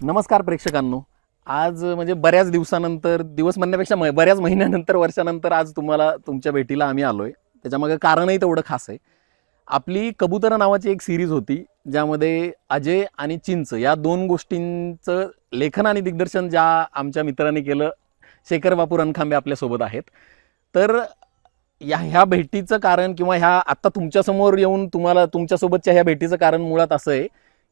नमस्कार प्रेक्षकांनो. आज म्हणजे बऱ्याच दिवसानंतर, दिवस म्हणण्यापेक्षा बऱ्याच महिन्यानंतर, वर्षानंतर आज तुम्हाला तुमच्या भेटीला आम्ही आलोय. त्याच्यामागे कारणही तेवढं खास आहे. आपली कबुतरं नावाची एक सिरीज होती, ज्यामध्ये अजय आणि चिंच या दोन गोष्टींचं लेखन आणि दिग्दर्शन ज्या आमच्या मित्रांनी केलं, शेखर बापू रणखांबे आपल्यासोबत आहेत. तर ह्या भेटीचं कारण किंवा ह्या आत्ता तुमच्यासमोर येऊन तुम्हाला तुमच्यासोबतच्या ह्या भेटीचं कारण मुळात असं आहे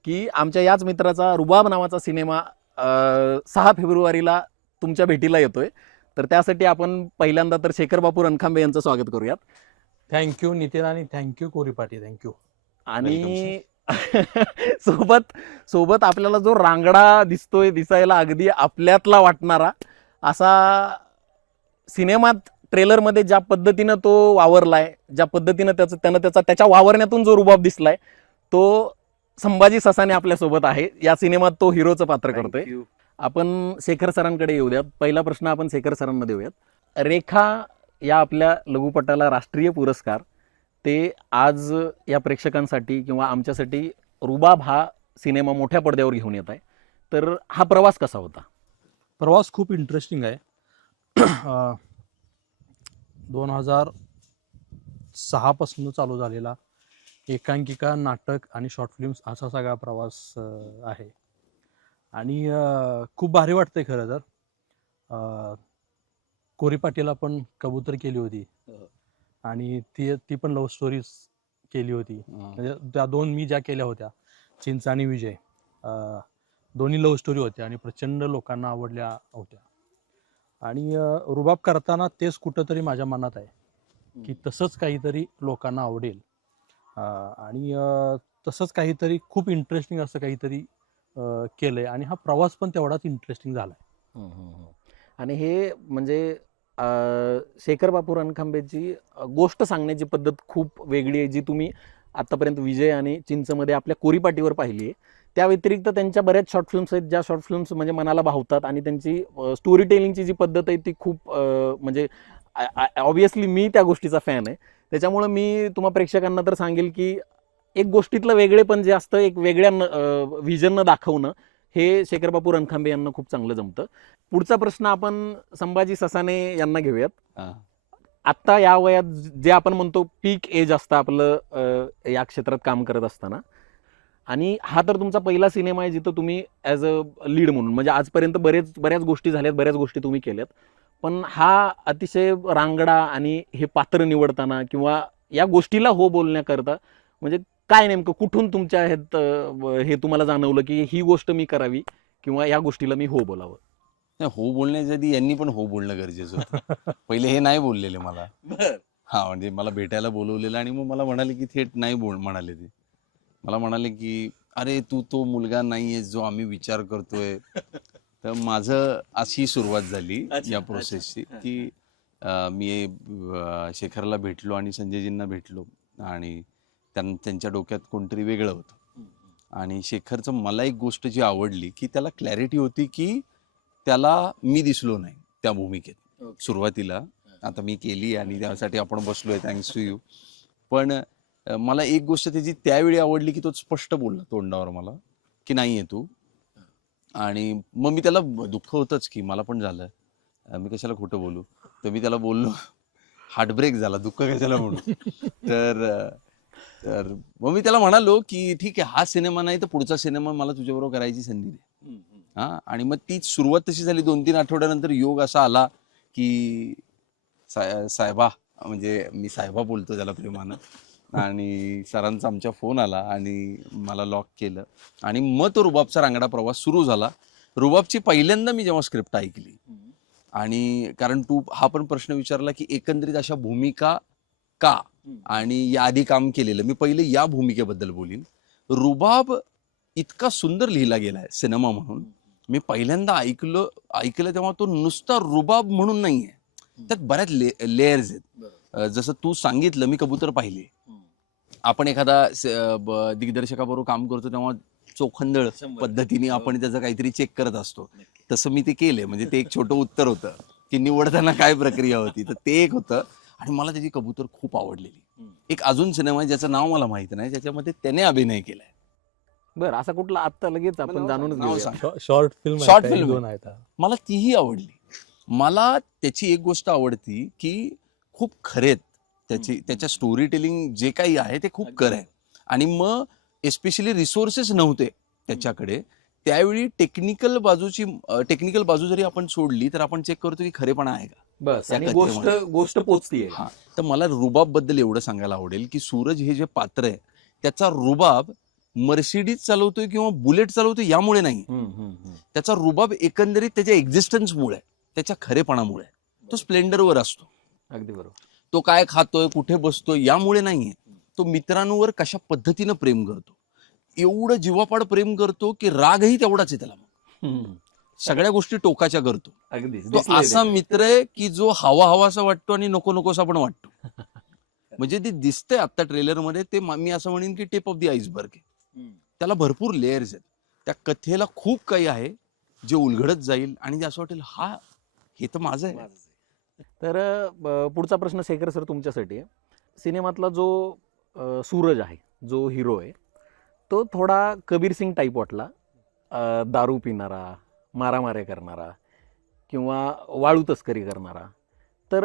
की आमच्या याच मित्राचा रुबाब नावाचा सिनेमा 6 फेब्रुवारीला तुमच्या भेटीला येतोय. तर त्यासाठी आपण पहिल्यांदा तर शेखर बापू रणखांबे यांचं स्वागत करूयात. थँक्यू नितीन आणि थँक्यू कोरी पाटील. थँक्यू. आणि सोबत सोबत आपल्याला जो रांगडा दिसतोय, दिसायला अगदी आपल्यातला वाटणारा असा, सिनेमात ट्रेलरमध्ये ज्या पद्धतीनं तो वावरलाय, ज्या पद्धतीनं त्याच्या वावरण्यातून जो रुबाब दिसलाय, तो संभाजी ससाने आपल्यासोबत आहे. या सिनेमात तो हिरोचं पात्र करतोय. आपण शेखर सरांकडे येऊयात. पहिला प्रश्न आपण शेखर सरांना देऊयात. रेखा या आपल्या लघुपटाला राष्ट्रीय पुरस्कार, ते आज या प्रेक्षकांसाठी किंवा आमच्यासाठी रुबाब हा सिनेमा मोठ्या पडद्यावर घेऊन येत आहे. तर हा प्रवास कसा होता? प्रवास खूप इंटरेस्टिंग आहे. 2006 पासून चालू झालेला एकांकिका, नाटक आणि शॉर्ट फिल्म्स असा सगळा प्रवास आहे. आणि खूप भारी वाटतंय खरं तर. कोरी पाटील आपण कबूतर केली होती आणि ती पण लव्ह स्टोरीज केली होती. म्हणजे त्या दोन मी ज्या केल्या होत्या, चिंच आणि विजय, दोन्ही लव्ह स्टोरी होत्या आणि प्रचंड लोकांना आवडल्या होत्या. आणि रुबाब करताना तेच कुठंतरी माझ्या मनात आहे की तसंच काहीतरी लोकांना आवडेल. आणि तसंच काहीतरी खूप इंटरेस्टिंग असं काहीतरी केलंय आणि हा प्रवास पण तेवढाच इंटरेस्टिंग झालाय. आणि हे म्हणजे शेखर बापू रणखांबेची गोष्ट सांगण्याची पद्धत खूप वेगळी आहे, जी तुम्ही आतापर्यंत विजय आणि चिंचमध्ये आपल्या कोरीपाटीवर पाहिली आहे. त्या व्यतिरिक्त त्यांच्या बऱ्याच शॉर्ट फिल्म्स आहेत, ज्या शॉर्ट फिल्म्स म्हणजे मनाला भावतात आणि त्यांची स्टोरी टेलिंगची जी पद्धत आहे ती खूप म्हणजे ऑब्व्हियसली मी त्या गोष्टीचा फॅन आहे. त्याच्यामुळं मी तुम्हा प्रेक्षकांना तर सांगेल की एक गोष्टीतलं वेगळेपण जे असतं, एक वेगळ्या व्हिजननं दाखवणं, हे शेखर बापू रणखांबे यांना खूप चांगलं जमतं. पुढचा प्रश्न आपण संभाजी ससाने यांना घेऊयात. आत्ता या वयात जे आपण म्हणतो पीक एज असतं आपलं या क्षेत्रात काम करत असताना, आणि हा तर तुमचा पहिला सिनेमा आहे जिथं तुम्ही ॲज अ लीड म्हणून, म्हणजे आजपर्यंत बऱ्याच गोष्टी झाल्यात, बऱ्याच गोष्टी तुम्ही केल्यात, पण हा अतिशय रांगडा आणि हे पात्र निवडताना किंवा या गोष्टीला हो बोलण्याकरता म्हणजे काय नेमकं कुठून तुमच्या ह्यात हे तुम्हाला जाणवलं की ही गोष्ट मी करावी किंवा या गोष्टीला मी हो बोलावं? नाही, हो बोलण्याच्या आधी यांनी पण हो बोलणं गरजेचं होतं. पहिले हे नाही बोललेले मला. हा, म्हणजे मला भेटायला बोलवलेलं आणि मग मला म्हणाले की थेट नाही म्हणाले ते. मला म्हणाले की अरे तू तो मुलगा नाहीये जो आम्ही विचार करतोय. तर माझं अशी सुरुवात झाली या प्रोसेसची की मी शेखरला भेटलो आणि संजयजींना भेटलो आणि त्यांच्या डोक्यात कोणतरी वेगळं होतं. आणि शेखरचं मला एक गोष्ट जी आवडली की त्याला क्लॅरिटी होती की त्याला मी दिसलो नाही त्या भूमिकेत सुरुवातीला. आता मी केली आणि त्यासाठी आपण बसलोय, थँक्स टू यू. पण मला एक गोष्ट त्याची त्यावेळी आवडली की तो स्पष्ट बोलला तोंडावर मला की नाहीये तू. आणि मग मी त्याला, दुःख होतंच की मला पण झालं, मी कशाला खोटं बोलू. तर मी त्याला बोललो, हार्टब्रेक झाला, दुःख कशाला म्हणू. तर तर मग मी त्याला म्हणालो की ठीक आहे, हा सिनेमा नाही तर पुढचा सिनेमा मला तुझ्याबरोबर करायची संधी दे. हा, आणि मग ती सुरुवात तशी झाली. 2-3 आठवड्यानंतर योग असा आला की साहेबा, म्हणजे मी साहेबा बोलतो त्याला प्रेमानं, आणि सरांचा आमच्या फोन आला आणि मला लॉक केलं आणि मग तो रुबाबचा रांगडा प्रवास सुरू झाला. रुबाबची पहिल्यांदा मी जेव्हा स्क्रिप्ट ऐकली, आणि कारण तू हा पण प्रश्न विचारला की एकंदरीत अशा भूमिका का, आणि याआधी काम केलेलं, मी पहिले या भूमिकेबद्दल बोलीन. रुबाब इतका सुंदर लिहिला गेलाय सिनेमा म्हणून. मी पहिल्यांदा ऐकलं तेव्हा तो नुसता रुबाब म्हणून नाहीये, त्यात बऱ्याच लेयर्स आहेत. जसं तू सांगितलं, मी कबूतर पाहिले. आपण एखादा दिग्दर्शकाबरोबर काम करतो तेव्हा चोखंदळ पद्धतीने आपण त्याचं काहीतरी चेक करत असतो. तसं मी ते केलंय. म्हणजे ते एक छोटं उत्तर होतं की निवडताना काय प्रक्रिया होती, तर ते एक होतं. आणि मला त्याची कबूतर खूप आवडलेली. एक अजून सिनेमा आहे ज्याचं नाव मला माहित नाही, ज्याच्यामध्ये त्याने अभिनय केलाय, बरं, असा कुठला आत्ता लगेच आपण नाव जाणूनच नाव घेऊया. सांग. शॉर्ट फिल्म Short film दोन आहेत. मला तीही आवडली. मला त्याची एक गोष्ट आवडती की खूप खरेत त्याच्या स्टोरी टेलिंग जे काही आहे ते खूप खरं आहे. आणि मग एस्पेशली रिसोर्सेस नव्हते त्याच्याकडे त्यावेळी टेक्निकल बाजू जरी आपण सोडली तर आपण चेक करतो की खरेपणा आहे का बस, त्या आणि कथेमध्ये. गोष्ट पोचतीये. हा, तर मला रुबाब बद्दल एवढं सांगायला आवडेल की सूरज हे जे पात्र आहे त्याचा रुबाब मर्सिडीज चालवतोय किंवा बुलेट चालवतोय यामुळे नाही. त्याचा रुबाब एकंदरीत त्याच्या एक्झिस्टन्समुळे, त्याच्या खरेपणामुळे. तो स्प्लेंडरवर असतो, अगदी बरोबर. तो काय खातोय, कुठे बसतोय यामुळे नाहीये. तो मित्रांवर कशा पद्धतीनं प्रेम करतो, एवढं जीवापाड प्रेम करतो की रागही तेवढाच आहे त्याला. सगळ्या गोष्टी टोकाच्या करतो. अगदी तो असा मित्र आहे की जो हवा असा वाटतो आणि नको नकोसा पण वाटतो. म्हणजे ते दिसतंय आता ट्रेलर मध्ये, ते मी असं म्हणेन की टिप ऑफ द आईसबर्ग आहे. त्याला भरपूर लेयर्स आहेत. त्या कथेला खूप काही आहे जे उलगडत जाईल आणि असं वाटेल हा हे तर माझं आहे. तर पुढचा प्रश्न शेखर सर तुमच्यासाठी आहे. सिनेमातला जो सूरज आहे, जो हिरो आहे, तो थोडा कबीर सिंग टाईप वाटला. दारू पिणारा, मारामाऱ्या करणारा किंवा वाळू तस्करी करणारा. तर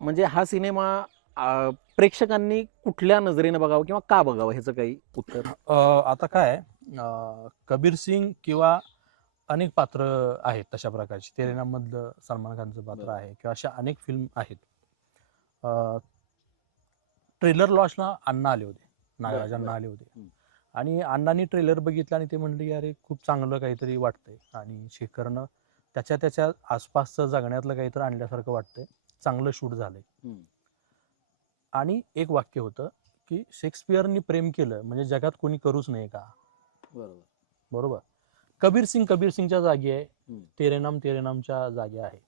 म्हणजे हा सिनेमा प्रेक्षकांनी कुठल्या नजरेने बघावा किंवा का बघावा, ह्याचं काही उत्तर? आता काय आहे, कबीर सिंग किंवा अनेक पात्र आहेत तशा प्रकारची. तेरे नाम मधलं सलमान खानचं पात्र आहे किंवा अशा अनेक फिल्म आहेत. ट्रेलर लॉन्चला अण्णा आले होते, नागराज अण्णा आले होते, आणि अण्णांनी ट्रेलर बघितला आणि ते म्हणले की अरे खूप चांगलं काहीतरी वाटतंय, आणि शेखरनं त्याच्या आसपासचं जगण्यातलं काहीतरी आणल्यासारखं वाटतंय, चांगलं शूट झालंय. आणि एक वाक्य होतं की शेक्सपियरनी प्रेम केलं म्हणजे जगात कोणी करूच नाही का. बरोबर. कबीर सिंगच्या जागी आहे, तेरे नामच्या जागी आहे.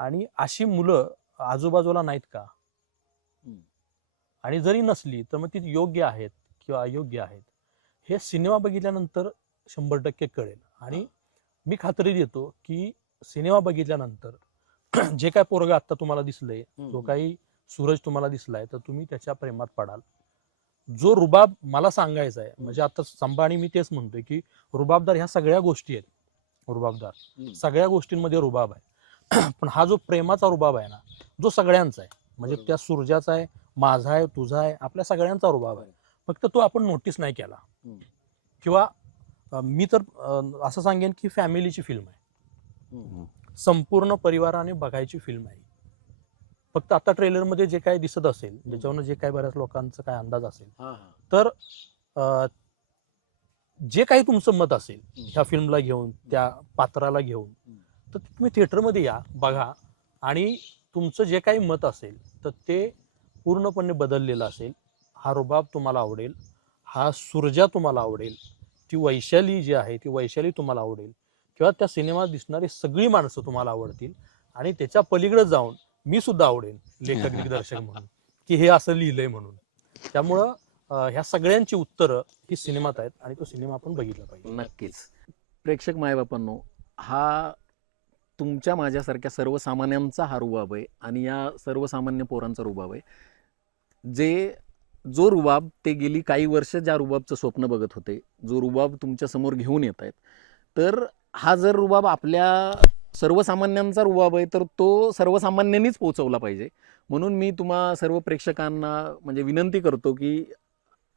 आणि अशी मुलं आजूबाजूला नाहीत का, आणि जरी नसली तर मग ती योग्य आहेत किंवा अयोग्य आहेत हे सिनेमा बघितल्यानंतर 100% कळेल. आणि मी खात्री देतो की सिनेमा बघितल्यानंतर जे काय पोरगा आता तुम्हाला दिसलंय, जो काही सूरज तुम्हाला दिसलाय, तर तुम्ही त्याच्या प्रेमात पडाल. जो रुबाब मला सांगायचा आहे, म्हणजे आता संभाणी मी तेच म्हणतोय की रुबाबदार ह्या सगळ्या गोष्टी आहेत. रुबाबदार सगळ्या गोष्टींमध्ये रुबाब आहे. पण हा जो प्रेमाचा रुबाब आहे ना, जो सगळ्यांचा आहे, म्हणजे त्या सूर्याचा आहे, माझा आहे, तुझा आहे, आपल्या सगळ्यांचा रुबाब आहे. फक्त तो आपण नोटीस नाही केला. किंवा मी तर असं सांगेन की फॅमिलीची फिल्म आहे, संपूर्ण परिवाराने बघायची फिल्म आहे. फक्त आता ट्रेलर मध्ये जे काय दिसत असेल, ज्याच्यावरून जे काय बऱ्याच लोकांचा काय अंदाज असेल, तर जे काही तुमचं मत असेल ह्या फिल्मला घेऊन, त्या पात्राला घेऊन, तर तुम्ही थिएटरमध्ये या, बघा, आणि तुमचं जे काही मत असेल तर ते पूर्णपणे बदललेलं असेल. हा रुबाब तुम्हाला आवडेल, हा सुरजा तुम्हाला आवडेल, ती वैशाली जी आहे ती वैशाली तुम्हाला आवडेल, किंवा त्या सिनेमात दिसणारी सगळी माणसं तुम्हाला आवडतील. आणि त्याच्या पलीकडे जाऊन मी सुद्धा आवडेल लेखक दिग्दर्शक म्हणून, की हे असं लिहिलंय म्हणून. त्यामुळं ह्या सगळ्यांची उत्तरं ही सिनेमात आहेत आणि तो सिनेमा आपण बघितला पाहिजे. नक्कीच. प्रेक्षक मायबापांनो, हा तुमच्या माझ्यासारख्या सर्वसामान्यांचा हा रुबाब आहे, आणि या सर्वसामान्य पोरांचा रुबाब आहे. जो रुबाब ते गेली काही वर्ष ज्या रुबाबचं स्वप्न बघत होते, जो रुबाब तुमच्या समोर घेऊन येत आहेत, तर हा जर रुबाब आपल्या सर्वसामान्यांचा रुबाब आहे तर तो सर्वसामान्यांनीच पोहोचवला पाहिजे. म्हणून मी तुम्हा सर्व प्रेक्षकांना म्हणजे विनंती करतो की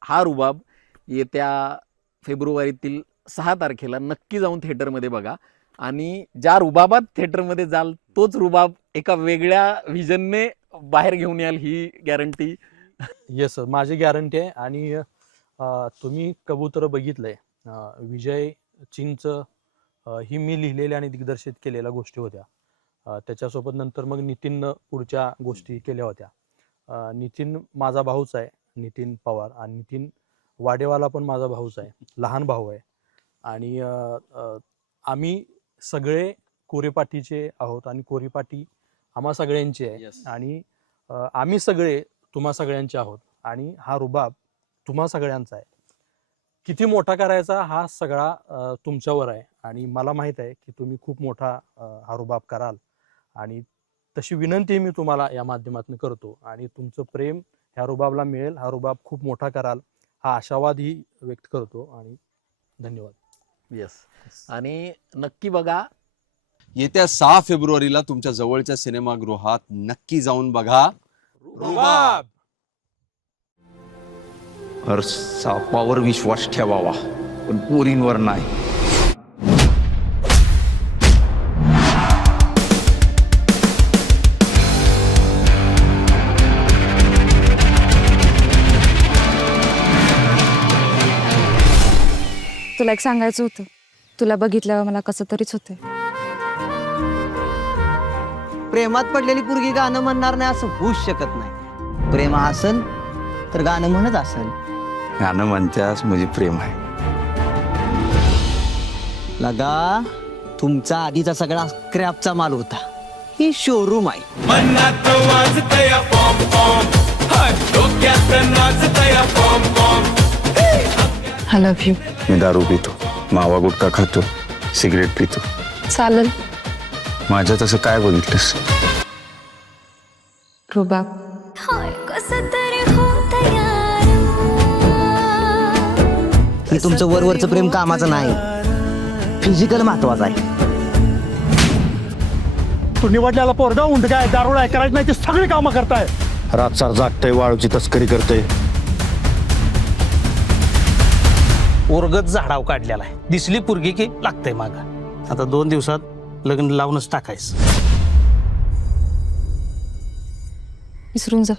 हा रुबाब येत्या फेब्रुवारीतील 6 तारखेला नक्की जाऊन थिएटरमध्ये बघा, आणि ज्या रुबाबात थिएटरमध्ये जाल तोच रुबाब एका वेगळ्या व्हिजनने बाहेर घेऊन याल, ही गॅरंटी. येस, माझी गॅरंटी आहे. आणि तुम्ही कबूतर बघितलंय, विजय चिंच ही मी लिहिलेल्या आणि दिग्दर्शित केलेल्या गोष्टी होत्या. त्याच्यासोबत नंतर मग नितीननं पुढच्या गोष्टी केल्या होत्या. नितीन माझा भाऊच आहे, नितीन पवार, आणि नितीन वाडेवाला पण माझा भाऊच आहे, लहान भाऊ आहे. आणि आम्ही सगळे कोरेपाटीचे आहोत आणि कोरेपाटी आम्हा सगळ्यांची आहे. आणि आम्ही सगळे तुम्हा सगळ्यांचे आहोत, आणि हा रुबाब तुम्हा सगळ्यांचा आहे. किती मोठा करायचा हा सगळा तुमच्यावर आहे, आणि मला माहित आहे की तुम्ही खूप मोठा हा रुबाब कराल, आणि तशी विनंती मी तुम्हाला या माध्यमातून करतो. आणि तुमचं प्रेम ह्या रुबाबला मिळेल, हा रुबाब खूप मोठा कराल हा आशावादही व्यक्त करतो. आणि धन्यवाद. येस. आणि नक्की बघा. येत्या 6 फेब्रुवारीला तुमच्या जवळच्या सिनेमागृहात नक्की जाऊन बघा रुबाब. हर सापावर विश्वास ठेवावा पण पोरींवर नाही. तुला एक सांगायचं होतं. तुला बघितल्यावर मला कसं तरीच होतंय. प्रेमात पडलेली पोरगी गाणं म्हणणार नाही असं होऊच शकत नाही. प्रेम असेल तर गाणं म्हणत असेल. गाणं म्हणत्यास म्हणजे प्रेम आहे. लगा तुमचा आधीचा सगळा स्क्रॅपचा माल होता. ही शोरूम आहे. I love you. मी दारू पितो, मावा गुटखा खातो, सिगरेट पितो. चालेल. माझ्या तसं काय बघितलंस? रुबाब. हे तुमचं वरवरचं प्रेम कामाचं नाही, फिजिकल महत्वाचं आहे. तू निवडलेला पोरगा उंडगाय दारोडा करायचं नाही ते सगळी कामं करताय. रातसार जागतय, वाळूची तस्करी करते. ओरगत झाडाव काढलेला आहे. दिसली पुरगी की लागतंय माग. आता 2 दिवसात लग्न लावूनच टाकायचं. विसरून जा.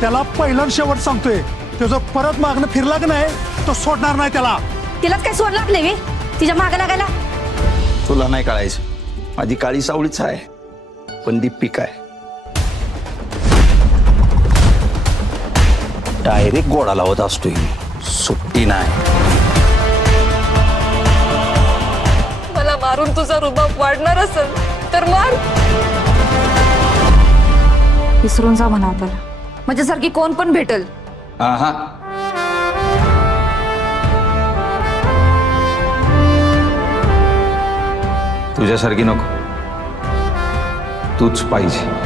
त्याला पहिला शेवट सांगतोय, त्याचं परत मागणं फिरला की नाही तो सोडणार नाही त्याला. तिलाच काय सोड लागले वे तिच्या मागे लागायला. तुला नाही कळायचं, माझी काळी सावळीच आहे पण दीपिका आहे. डायरेक्ट गोडा लावत असतोय, सुट्टी नाही. मला मारून तुझा रुबाब वाढणार असेल तर मार. विसरून जा म्हणा त्याला. माझ्यासारखी कोण पण भेटल. आहा, तुझ्यासारखी नको, तूच पाहिजे.